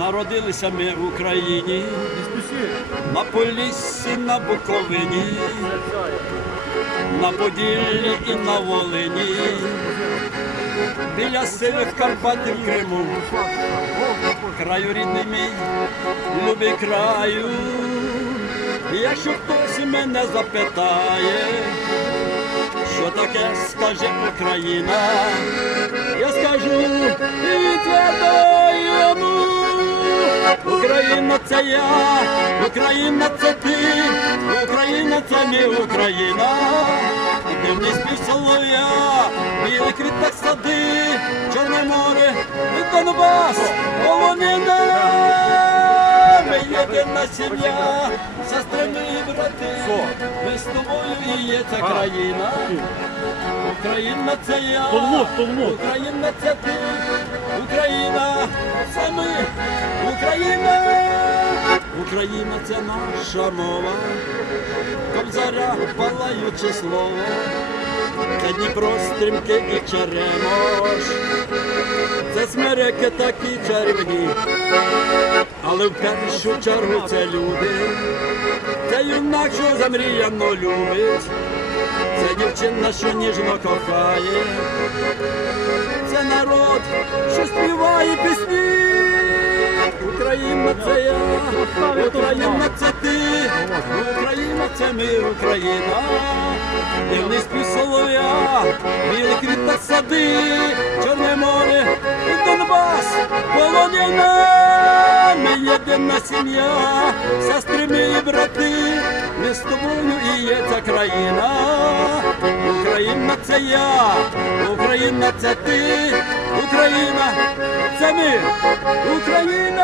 Народилися ми в Україні, на Поліссі, на Буковині, на Поділлі і на Волині, біля сивих в Криму, краю рідний мій, любий краю. Якщо хтось мене запитає, що таке скаже Україна, я скажу відверто йому. Україна це я, Україна це ти, Україна це не Україна. Дивний спів солов'я, білий квіток сади, Чорне море, і Донбас, Волонина. Ми єдина сім'я, сестри ми і брати. Ми з тобою і є ця країна. Україна це я. Україна це ти, Україна це наша мова, кобзаря палаюче слово, це Дніпро, стрімки і черемош, це смереки такі чарівні, але в першу чергу це люди, це юнак, що замріяно любить. Це дівчина, що ніжно кохає, це народ, що співає пісні. Це ти, Україна це ми, Україна, дивний спів солов'я, білий квіток сади, Чорне море і Донбас, Володіна, ми єдина сім'я, сестри ми і брати, ми з тобою і є ця країна. Україна це я, Україна це ти, Україна це ми, Україна.